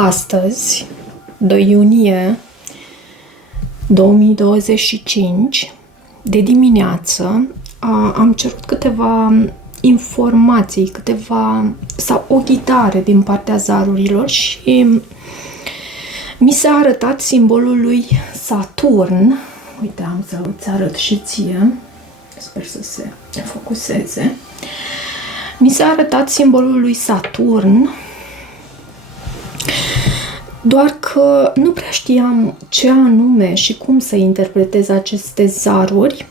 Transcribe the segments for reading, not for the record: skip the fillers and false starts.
Astăzi, 2 iunie 2025, de dimineață, am cerut câteva informații, sau o ghidare din partea zarurilor și mi s-a arătat simbolul lui Saturn. Uite, am să îți arăt și ție. Sper să se focuseze. Mi s-a arătat simbolul lui Saturn, doar că nu prea știam ce anume și cum să interpretez aceste zaruri.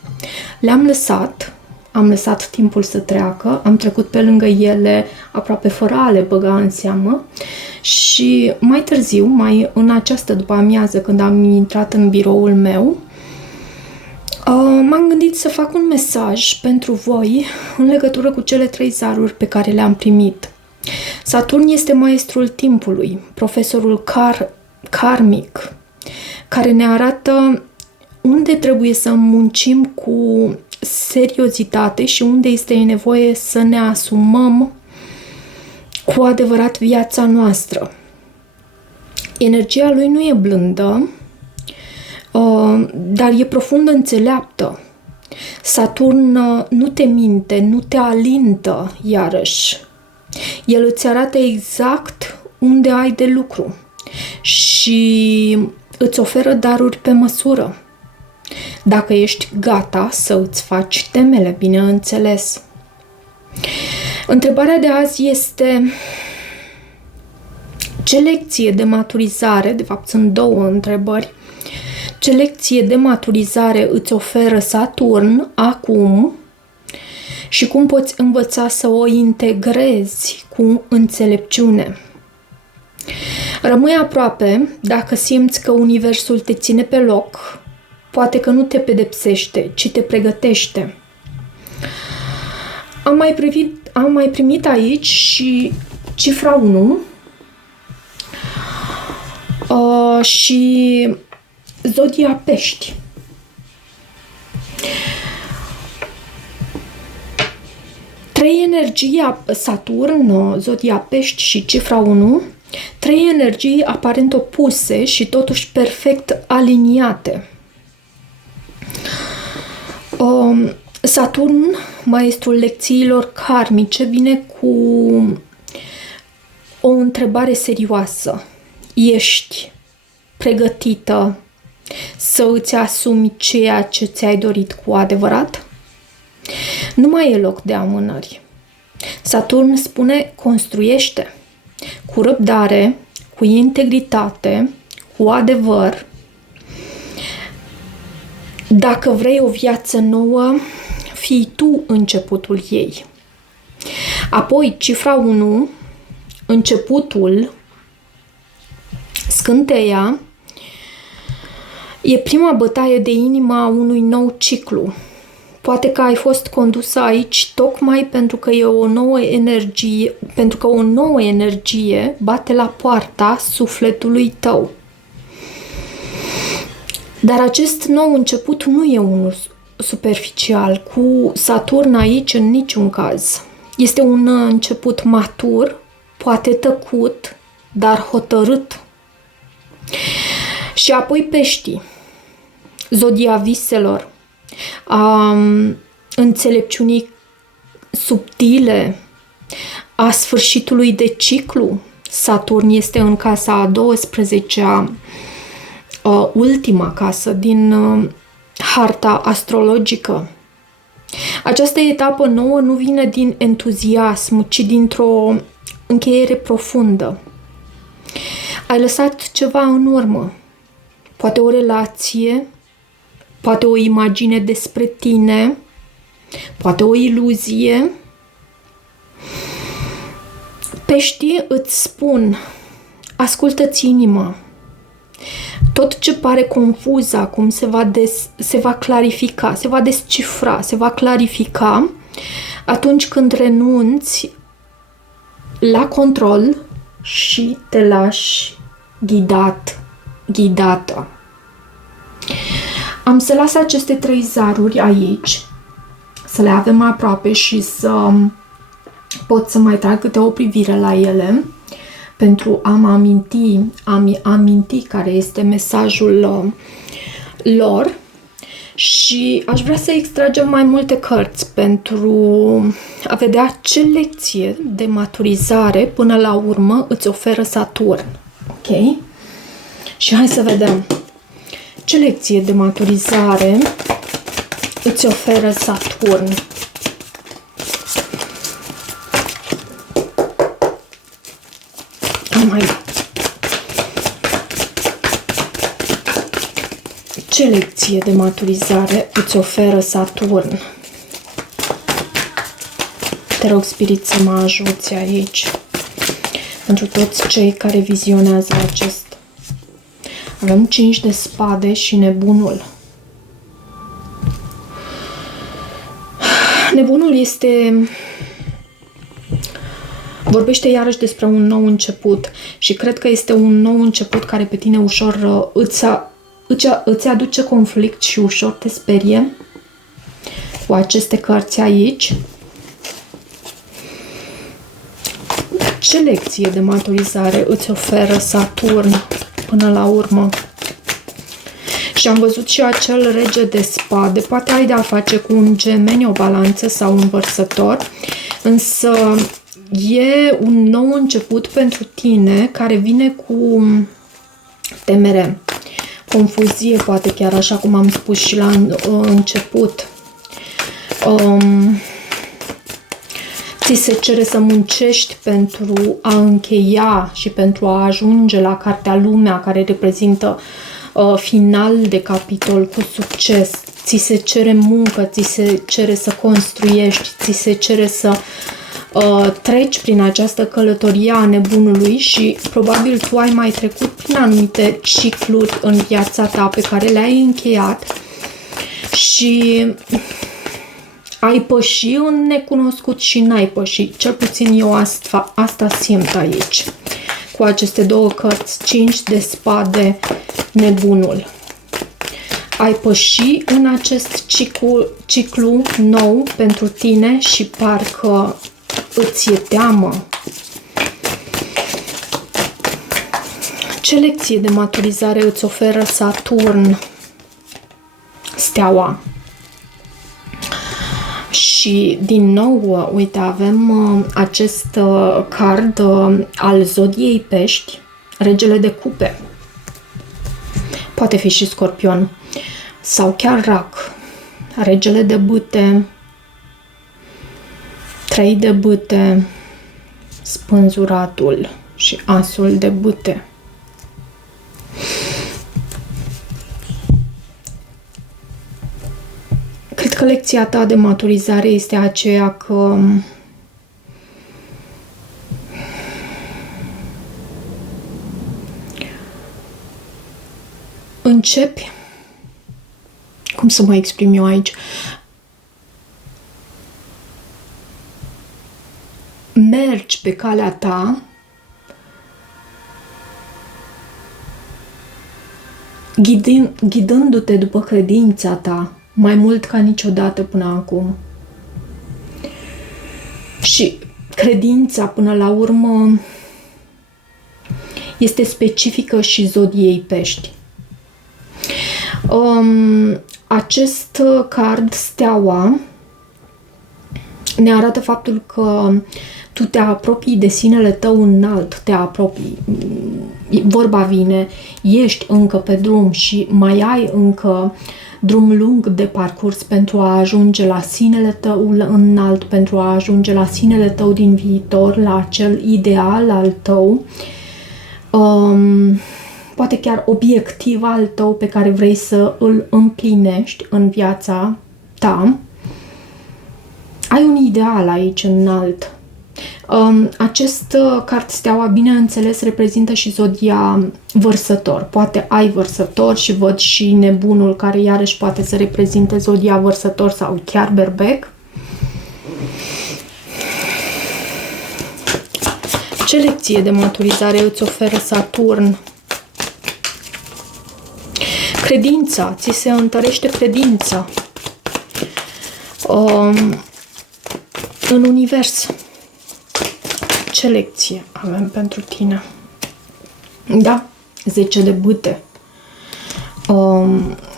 Am lăsat timpul să treacă, am trecut pe lângă ele aproape fără a le băga în seamă și mai târziu, în această după-amiază, când am intrat în biroul meu, m-am gândit să fac un mesaj pentru voi în legătură cu cele 3 zaruri pe care le-am primit. Saturn este maestrul timpului, profesorul karmic, care ne arată unde trebuie să muncim cu seriozitate și unde este nevoie să ne asumăm cu adevărat viața noastră. Energia lui nu e blândă, dar e profund înțeleaptă. Saturn nu te minte, nu te alintă iarăși. El îți arată exact unde ai de lucru și îți oferă daruri pe măsură, dacă ești gata să îți faci temele, bineînțeles. Întrebarea de azi este: ce lecție de maturizare, de fapt sunt 2 întrebări, ce lecție de maturizare îți oferă Saturn acum și cum poți învăța să o integrezi cu înțelepciune? Rămâi aproape dacă simți că universul te ține pe loc, poate că nu te pedepsește, ci te pregătește. Am mai primit aici și cifra 1 și zodia Pești. Trei energii, Saturn, zodia Pești și cifra 1, 3 energii aparent opuse și totuși perfect aliniate. Saturn, maestrul lecțiilor karmice, vine cu o întrebare serioasă. Ești pregătită să îți asumi ceea ce ți-ai dorit cu adevărat? Nu mai e loc de amânări. Saturn spune: construiește cu răbdare, cu integritate, cu adevăr. Dacă vrei o viață nouă, fii tu începutul ei. Apoi, cifra 1, începutul, scânteia, e prima bătaie de inimă a unui nou ciclu. Poate că ai fost condusă aici tocmai pentru că o nouă energie bate la poarta sufletului tău. Dar acest nou început nu e unul superficial, cu Saturn aici în niciun caz. Este un început matur, poate tăcut, dar hotărât. Și apoi Peștii, zodia viselor, a înțelepciunii subtile, a sfârșitului de ciclu. Saturn este în casa a 12-a, ultima casă din harta astrologică. Această etapă nouă nu vine din entuziasm, ci dintr-o încheiere profundă. Ai lăsat ceva în urmă, poate o relație, poate o imagine despre tine, poate o iluzie. Peștii îți spun: ascultă-ți inima. Tot ce pare confuz acum se va clarifica, se va descifra, se va clarifica atunci când renunți la control și te lași ghidată. Am să las aceste 3 zaruri aici, să le avem aproape și să pot să mai trag câte o privire la ele. pentru a-mi aminti care este mesajul lor. Și aș vrea să extragem mai multe cărți pentru a vedea ce lecție de maturizare până la urmă îți oferă Saturn. Ok? Și hai să vedem ce lecție de maturizare îți oferă Saturn. Ce lecție de maturizare îți oferă Saturn? Te rog, Spirit, să mă ajuți aici. Pentru toți cei care vizionează acest. Avem 5 de spade și nebunul. Nebunul vorbește iarăși despre un nou început și cred că este un nou început care pe tine ușor îți aduce conflict și ușor te sperie cu aceste cărți aici. Ce lecție de maturizare îți oferă Saturn până la urmă? Și am văzut și acel rege de spade. Poate ai de-a face cu un gemeni, o balanță sau un vărsător, însă e un nou început pentru tine care vine cu temere, confuzie, poate chiar așa cum am spus și la început. Ți se cere să muncești pentru a încheia și pentru a ajunge la cartea Lumea, care reprezintă final de capitol cu succes. Ți se cere muncă, ți se cere să construiești, ți se cere să treci prin această călătorie a nebunului și probabil tu ai mai trecut prin anumite cicluri în viața ta pe care le-ai încheiat și ai păși în necunoscut și n-ai păși. Cel puțin eu asta simt aici. Cu aceste două cărți, 5 de spade, nebunul. Ai păși în acest ciclu nou pentru tine și parcă îți e teamă. Ce lecție de maturizare îți oferă Saturn? Steaua. Și din nou, uite, avem acest card al zodiei pești, regele de cupe. Poate fi și scorpion sau chiar rac, regele de bâte, 3 de bâte, spânzuratul și asul de bâte. Cred că lecția ta de maturizare este aceea că începi, cum să mă exprim eu aici, mergi pe calea ta ghidându-te după credința ta mai mult ca niciodată până acum. Și credința, până la urmă, este specifică și zodiei pești. Acest card, steaua, ne arată faptul că tu te apropii de sinele tău înalt, te apropii, vorba vine, ești încă pe drum și mai ai încă drum lung de parcurs pentru a ajunge la sinele tău înalt, pentru a ajunge la sinele tău din viitor, la acel ideal al tău, poate chiar obiectiv al tău pe care vrei să îl împlinești în viața ta. Ai un ideal aici înalt. Acest card steaua, bineînțeles, reprezintă și zodia vărsător. Poate ai vărsător și văd și nebunul care iarăși poate să reprezinte zodia vărsător sau chiar berbec. Ce lecție de maturizare îți oferă Saturn? Credința, ți se întărește credința în univers. Ce lecție avem pentru tine? Da, 10 de bâte,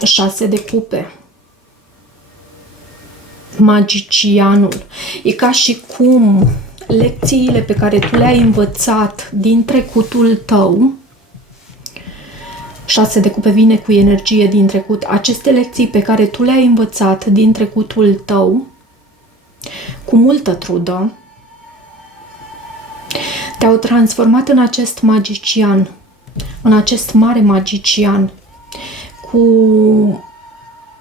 6 de cupe, magicianul. E ca și cum lecțiile pe care tu le-ai învățat din trecutul tău, 6 de cupe vine cu energie din trecut, aceste lecții pe care tu le-ai învățat din trecutul tău, cu multă trudă, te-au transformat în acest magician, în acest mare magician, cu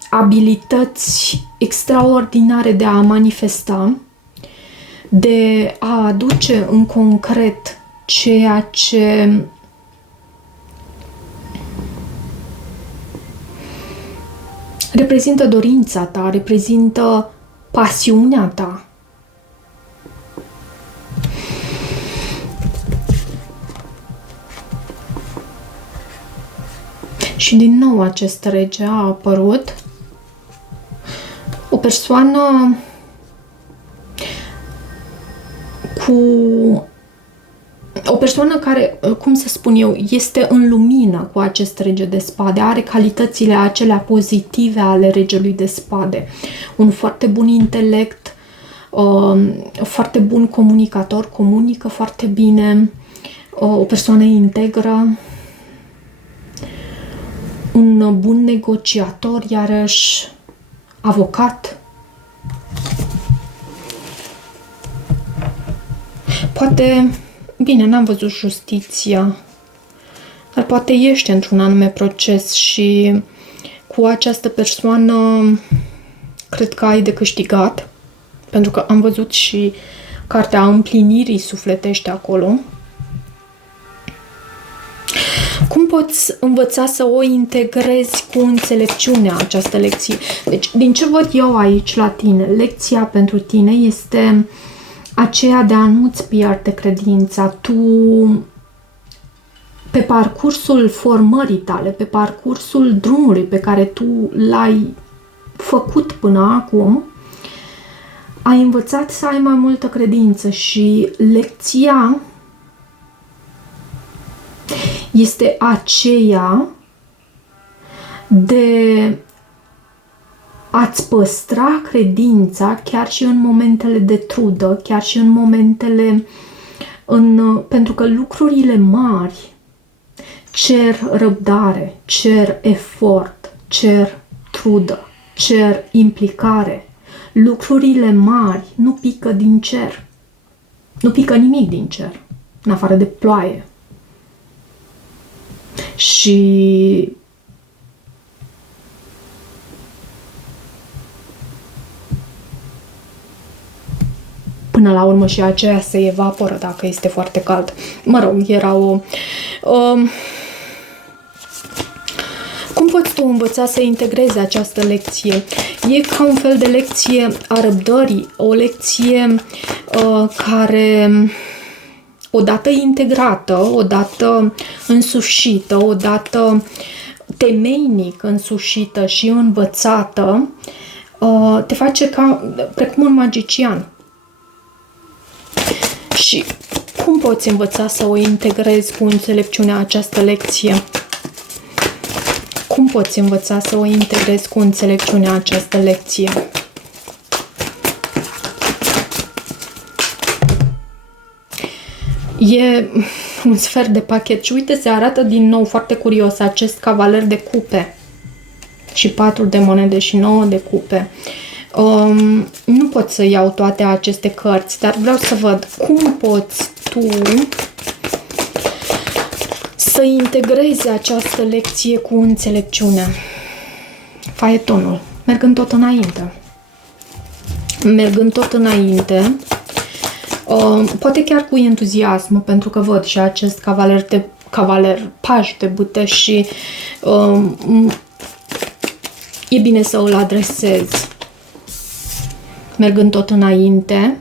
abilități extraordinare de a manifesta, de a aduce în concret ceea ce reprezintă dorința ta, reprezintă pasiunea ta. Și din nou acest rege a apărut, o persoană care, cum să spun eu, este în lumină cu acest rege de spade, are calitățile acelea pozitive ale regelui de spade. Un foarte bun intelect, foarte bun comunicator, comunică foarte bine, o persoană integră, un bun negociator, iarăși avocat. Poate, bine, n-am văzut justiția, dar poate ești într-un anume proces și cu această persoană cred că ai de câștigat, pentru că am văzut și cartea împlinirii sufletește acolo. Cum poți învăța să o integrezi cu înțelepciune această lecție? Deci, din ce văd eu aici la tine, lecția pentru tine este aceea de a nu-ți pierde credința. Tu, pe parcursul formării tale, pe parcursul drumului pe care tu l-ai făcut până acum, ai învățat să ai mai multă credință și lecția este aceea de a-ți păstra credința chiar și în momentele de trudă, chiar și în momentele pentru că lucrurile mari cer răbdare, cer efort, cer trudă, cer implicare. Lucrurile mari nu pică din cer. Nu pică nimic din cer, în afară de ploaie. Și până la urmă și aceea se evaporă dacă este foarte cald. Mă rog, era o... Cum poți tu învăța să integrezi această lecție? E ca un fel de lecție a răbdării, o lecție care, odată integrată, odată însușită, odată temeinic însușită și învățată, te face precum un magician. Și cum poți învăța să o integrezi cu înțelepciunea această lecție? Cum poți învăța să o integrezi cu înțelepciunea această lecție? E un sfert de pachet și uite, se arată din nou foarte curios acest cavaler de cupe și 4 de monede și 9 de cupe. Nu pot să iau toate aceste cărți, dar vreau să văd cum poți tu să integrezi această lecție cu înțelepciune. Faetonul. Mergând tot înainte. Mergând tot înainte. Poate chiar cu entuziasm, pentru că văd și acest paj de bâte și e bine să îl adresezi. Mergând tot înainte.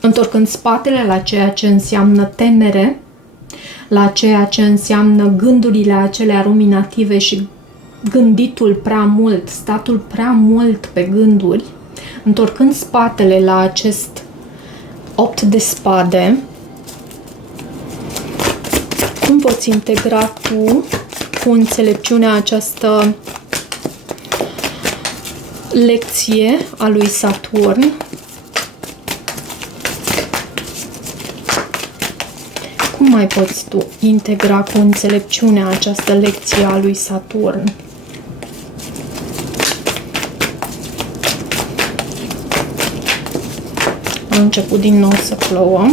Întorcând spatele la ceea ce înseamnă temere, la ceea ce înseamnă gândurile acelea ruminative și gânditul prea mult, statul prea mult pe gânduri, întorcând spatele la acest 8 de spade. Cum poți integra tu cu înțelepciunea această lecție a lui Saturn? Cum mai poți tu integra cu înțelepciunea această lecție a lui Saturn? A început din nou să plouă.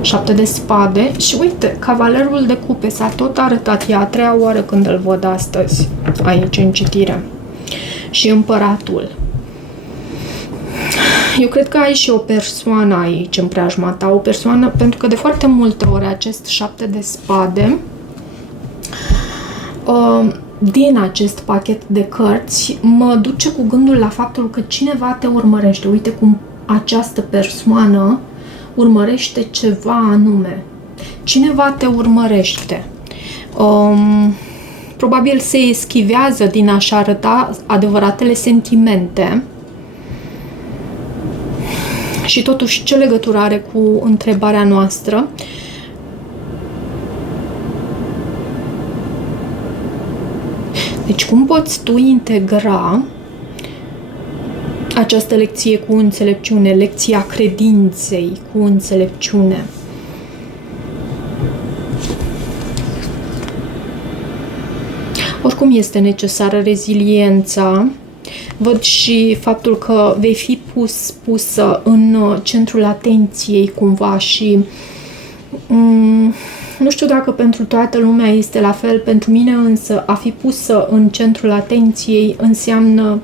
7 de spade și uite, cavalerul de cupe s-a tot arătat, e a treia oară când îl văd astăzi aici în citire. Și împăratul. Eu cred că ai și o persoană aici în preajma ta, o persoană, pentru că de foarte multe ori acest 7 de spade din acest pachet de cărți mă duce cu gândul la faptul că cineva te urmărește. Uite cum această persoană urmărește ceva anume. Cineva te urmărește. Probabil se eschivează din a-și arăta adevăratele sentimente. Și totuși, ce legătură are cu întrebarea noastră? Deci, cum poți tu integra această lecție cu înțelepciune, lecția credinței cu înțelepciune? Oricum este necesară reziliența. Văd și faptul că vei fi pusă în centrul atenției cumva și nu știu dacă pentru toată lumea este la fel, pentru mine însă a fi pusă în centrul atenției înseamnă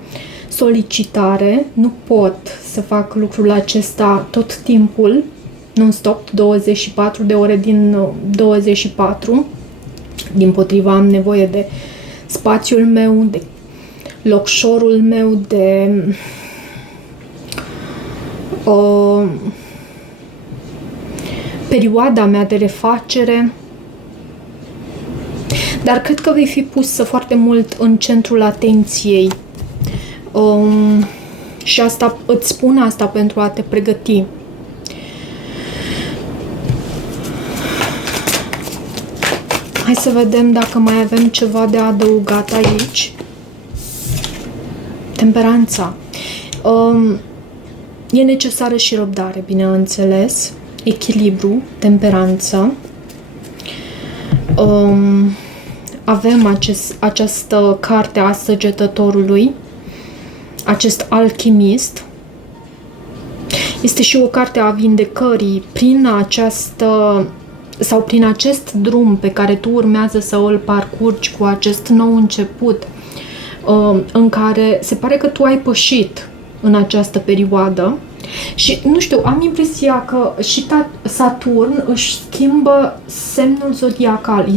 solicitare. Nu pot să fac lucrul acesta tot timpul, non-stop, 24 de ore din 24. Dimpotrivă, am nevoie de spațiul meu, de locșorul meu, de perioada mea de refacere. Dar cred că vei fi pusă foarte mult în centrul atenției. Și asta, îți spun asta pentru a te pregăti. Hai să vedem dacă mai avem ceva de adăugat aici. Temperanța. E necesară și răbdare, bineînțeles. Echilibru, temperanță. Avem această carte a Săgetătorului, acest alchimist. Este și o carte a vindecării prin această sau prin acest drum pe care tu urmează să îl parcurgi cu acest nou început, în care se pare că tu ai pășit în această perioadă. Și, nu știu, am impresia că și Saturn își schimbă semnul zodiacal.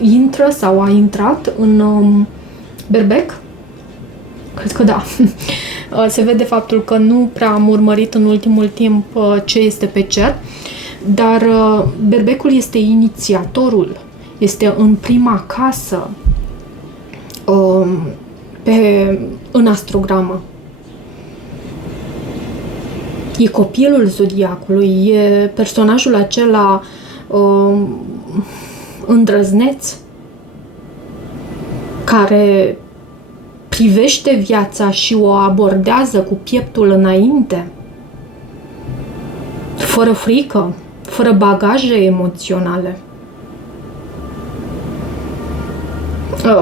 Intră sau a intrat în Berbec? Cred că da. Se vede faptul că nu prea am urmărit în ultimul timp ce este pe cer, dar Berbecul este inițiatorul, este în prima casă în astrogramă. E copilul zodiacului, e personajul acela îndrăzneț care privește viața și o abordează cu pieptul înainte, fără frică, fără bagaje emoționale.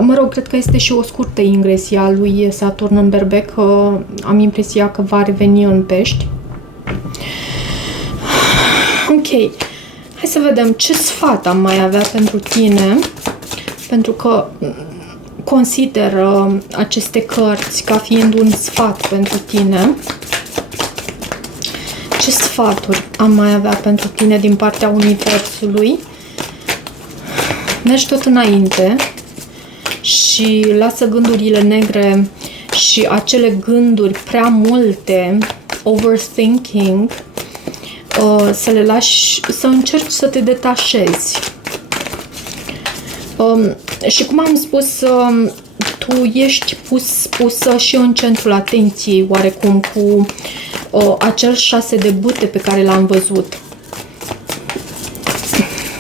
Mă rog, cred că este și o scurtă ingresie a lui Saturn în Berbec. Am impresia că va reveni în Pești. Ok. Hai să vedem ce sfat am mai avea pentru tine, pentru că consider aceste cărți ca fiind un sfat pentru tine. Ce sfaturi am mai avea pentru tine din partea Universului? Mergi tot înainte și lasă gândurile negre și acele gânduri prea multe, overthinking, să le lași, să încerci să te detașezi. Și cum am spus, tu ești pusă și în centrul atenției, oarecum, cu acel 6 de bâte pe care l-am văzut.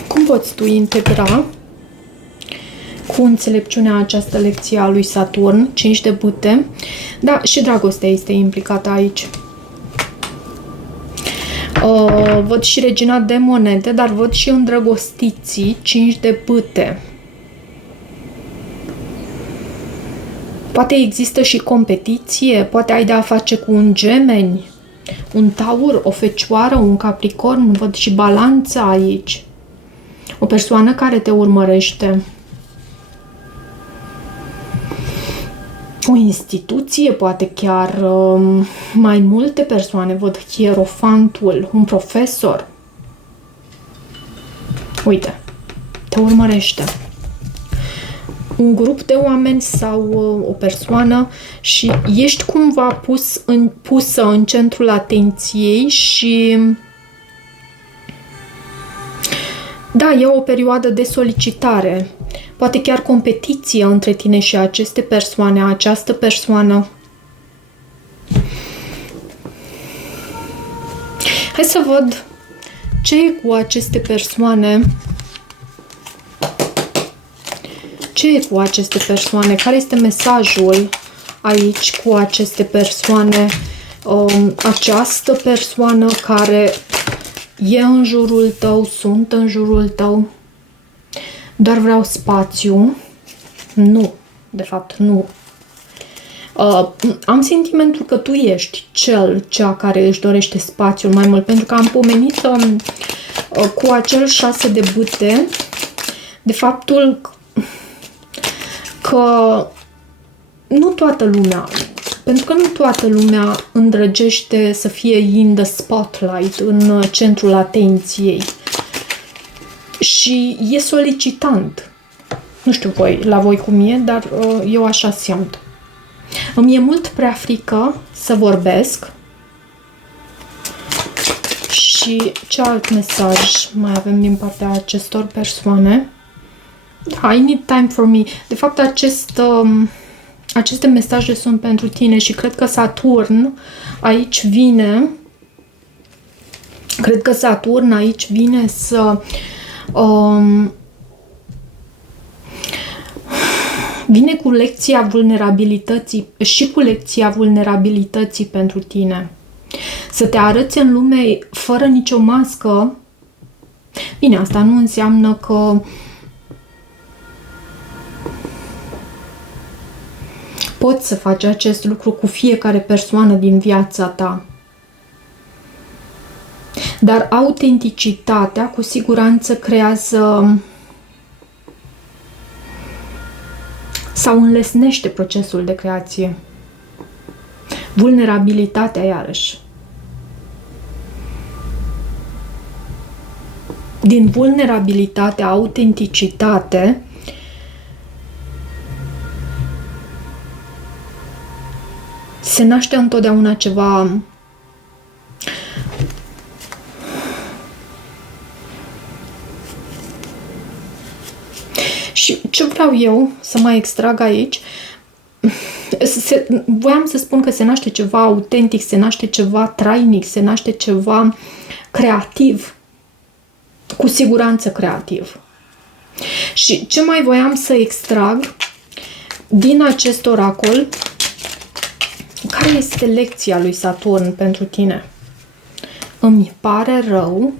Cum poți tu integra cu înțelepciunea această lecție a lui Saturn, 5 de bâte? Da, și dragostea este implicată aici. Văd și regina de monede, dar văd și îndrăgostiții, 5 de bâte. Poate există și competiție, poate ai de-a face cu un gemeni, un taur, o fecioară, un capricorn, văd și balanța aici. O persoană care te urmărește. O instituție, poate chiar mai multe persoane, văd hierofantul, un profesor. Uite, te urmărește. Un grup de oameni sau o persoană și ești cumva pusă în centrul atenției și da, e o perioadă de solicitare. Poate chiar competiție între tine și aceste persoane, această persoană. Hai să văd ce e cu aceste persoane. Ce e cu aceste persoane? Care este mesajul aici cu aceste persoane? Această persoană care e în jurul tău, sunt în jurul tău. Doar vreau spațiu. Nu, de fapt, nu. Am sentimentul că tu ești cea care își dorește spațiul mai mult, pentru că am pomenit cu acel 6 de bâte de faptul că nu toată lumea, pentru că nu toată lumea îndrăgește să fie in the spotlight, în centrul atenției. Și e solicitant. Nu știu la voi cum e, dar eu așa simt. Îmi e mult prea frică să vorbesc. Și ce alt mesaj mai avem din partea acestor persoane? I need time for me. De fapt, aceste mesaje sunt pentru tine și cred că Saturn aici vine. Cred că Saturn aici vine să vine cu lecția vulnerabilității și cu lecția vulnerabilității pentru tine. Să te arăți în lume fără nicio mască. Bine, asta nu înseamnă că poți să faci acest lucru cu fiecare persoană din viața ta. Dar autenticitatea cu siguranță creează sau înlesnește procesul de creație. Vulnerabilitatea, iarăși. Din vulnerabilitate, autenticitate, se naște întotdeauna ceva și ce vreau eu să mai extrag aici, voiam să spun că se naște ceva autentic, se naște ceva trainic, se naște ceva creativ, cu siguranță creativ. Și ce mai voiam să extrag din acest oracol, care este lecția lui Saturn pentru tine? Îmi pare rău,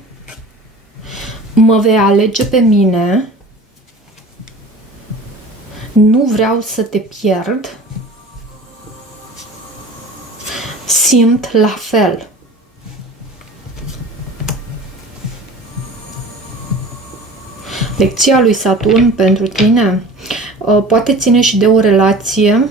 mă vei alege pe mine, nu vreau să te pierd, simt la fel. Lecția lui Saturn pentru tine poate ține și de o relație.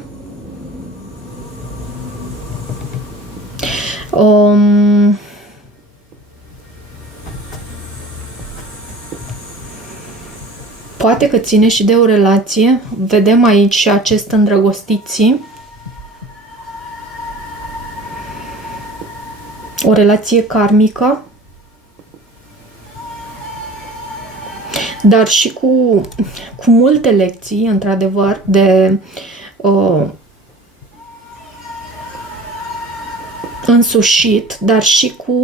Poate că ține și de o relație. Vedem aici și acest îndrăgostiții. O relație karmică. Dar și cu multe lecții, într-adevăr, însușit, dar și cu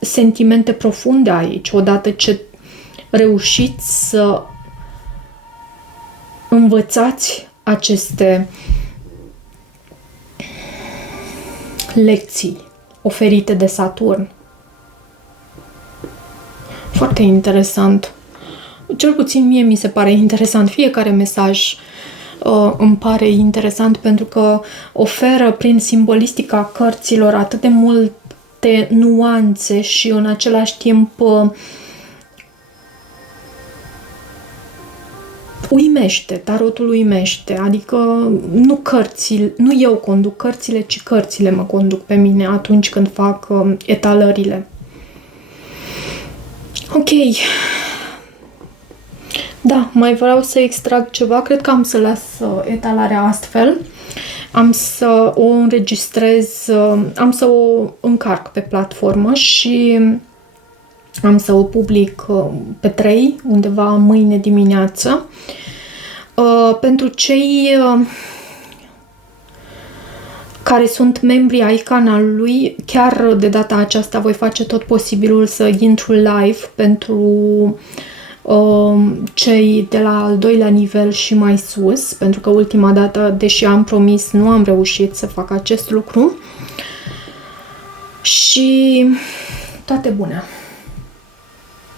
sentimente profunde aici, odată ce reușiți să învățați aceste lecții oferite de Saturn. Foarte interesant. Cel puțin mie mi se pare interesant. Fiecare mesaj îmi pare interesant pentru că oferă prin simbolistica cărților atât de multe nuanțe și în același timp uimește, tarotul uimește, adică nu eu conduc cărțile, ci cărțile mă conduc pe mine atunci când fac etalările. Ok. Da, mai vreau să extrag ceva, cred că am să las etalarea astfel. Am să o înregistrez, am să o încarc pe platformă și am să o public pe 3, undeva mâine dimineață. Pentru cei care sunt membri ai canalului, chiar de data aceasta voi face tot posibilul să intru live pentru cei de la al 2-lea nivel și mai sus, pentru că ultima dată, deși am promis, nu am reușit să fac acest lucru. Și toate bune!